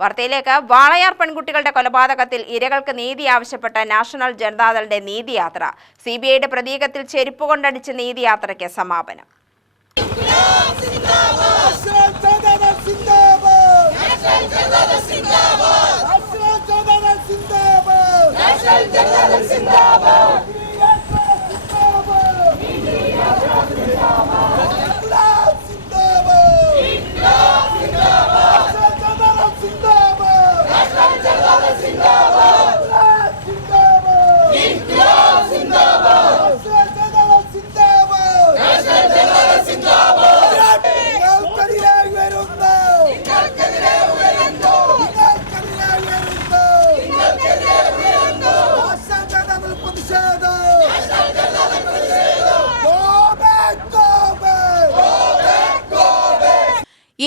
വാർത്തയിലേക്ക്. വാളയാർ പെൺകുട്ടികളുടെ കൊലപാതകത്തിൽ ഇരകൾക്ക് നീതി ആവശ്യപ്പെട്ട നാഷണൽ ജനതാദളിന്റെ നീതിയാത്ര. സിബിഐയുടെ പ്രതീകത്തിൽ ചെരുപ്പ് കൊണ്ടടിച്ച് നീതിയാത്രയ്ക്ക് സമാപനം.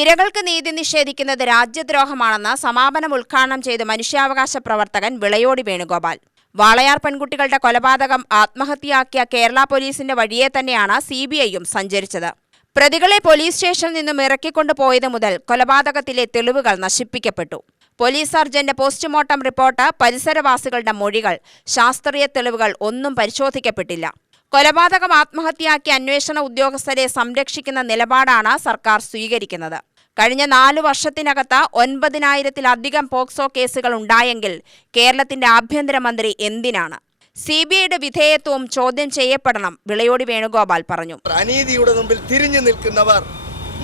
ഇരകൾക്ക് നീതി നിഷേധിക്കുന്നത് രാജ്യദ്രോഹമാണെന്ന് സമാപനം ഉദ്ഘാടനം ചെയ്ത് മനുഷ്യാവകാശ പ്രവർത്തകൻ വിളയോടി വേണുഗോപാൽ. വാളയാർ പെൺകുട്ടികളുടെ കൊലപാതകം ആത്മഹത്യയാക്കിയ കേരള പോലീസിന്റെ വഴിയെ തന്നെയാണ് സിബിഐയും സഞ്ചരിച്ചത്. പ്രതികളെ പോലീസ് സ്റ്റേഷനിൽ നിന്നും ഇറക്കിക്കൊണ്ടുപോയത് മുതൽ കൊലപാതകത്തിലെ തെളിവുകൾ നശിപ്പിക്കപ്പെട്ടു. പോലീസ് സർജന്റെ പോസ്റ്റ്മോർട്ടം റിപ്പോർട്ട്, പരിസരവാസികളുടെ മൊഴികൾ, ശാസ്ത്രീയ തെളിവുകൾ ഒന്നും പരിശോധിക്കപ്പെട്ടില്ല. കൊലപാതകം ആത്മഹത്യയാക്കിയ അന്വേഷണ ഉദ്യോഗസ്ഥരെ സംരക്ഷിക്കുന്ന നിലപാടാണ് സർക്കാർ സ്വീകരിക്കുന്നത്. കഴിഞ്ഞ 4 വർഷത്തിനകത്ത് 9000-ത്തിലധികം പോക്സോ കേസുകൾ ഉണ്ടായെങ്കിൽ കേരളത്തിന്റെ ആഭ്യന്തരമന്ത്രി എന്തിനാണ്? സിബിഐയുടെ വിധേയത്വവും ചോദ്യം ചെയ്യപ്പെടണം, വിളയോടി വേണുഗോപാൽ പറഞ്ഞു. അനീതിയുടെ മുമ്പിൽ തിരിഞ്ഞു നിൽക്കുന്നവർ,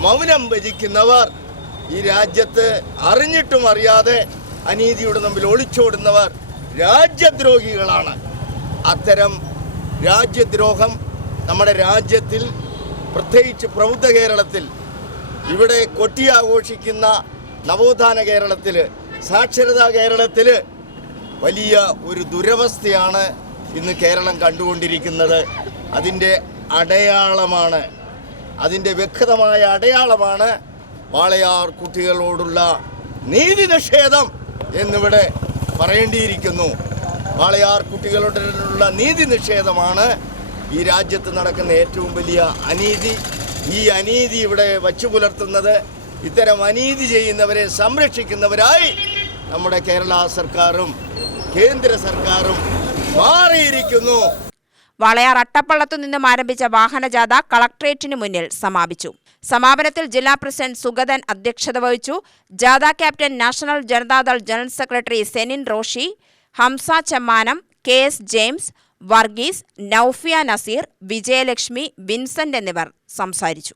മൗനം ഭജിക്കുന്നവർ, ഈ രാജ്യത്ത് അറിഞ്ഞിട്ടും അറിയാതെ അനീതിയുടെ മുമ്പിൽ ഒളിച്ചോടുന്നവർ രാജ്യദ്രോഹികളാണ്. അത്തരം രാജ്യദ്രോഹം നമ്മുടെ രാജ്യത്തിൽ, പ്രത്യേകിച്ച് പ്രബുദ്ധ കേരളത്തിൽ, ഇവിടെ കൊട്ടിയാഘോഷിക്കുന്ന നവോത്ഥാന കേരളത്തിൽ, സാക്ഷരതാ കേരളത്തിൽ വലിയ ഒരു ദുരവസ്ഥയാണ് ഇന്ന് കേരളം കണ്ടുകൊണ്ടിരിക്കുന്നത്. അതിൻ്റെ അടയാളമാണ്, അതിൻ്റെ വ്യക്തമായ അടയാളമാണ് വാളയാർ കുട്ടികളോടുള്ള നീതി നിഷേധം എന്നിവിടെ പറയേണ്ടിയിരിക്കുന്നു. വാളയാർ കുട്ടികളോടുള്ള നീതി നിഷേധമാണ് ഈ രാജ്യത്ത് നടക്കുന്ന ഏറ്റവും വലിയ അനീതി. ഈ അനീതി ഇവിടെ വച്ചു പുലർത്തുന്നത്, ഇത്തരം അനീതി ചെയ്യുന്നവരെ സംരക്ഷിക്കുന്നവരായി നമ്മുടെ കേരള സർക്കാരും കേന്ദ്ര സർക്കാരും മാറിയിരിക്കുന്നു. വാളയാർ അട്ടപ്പള്ളത്തു നിന്നും ആരംഭിച്ച വാഹനജാഥ കളക്ട്രേറ്റിന് മുന്നിൽ സമാപിച്ചു. സമാപനത്തിൽ ജില്ലാ പ്രസിഡന്റ് സുഗതൻ അധ്യക്ഷത വഹിച്ചു. ജാഥ captain, national Janata Dal general secretary Senin Roshi, Hamsa Chemmanam, KS James, Varghese, Naufiya Naseer, Vijayalakshmi, Vincent എന്നിവർ സംസാരിച്ചു.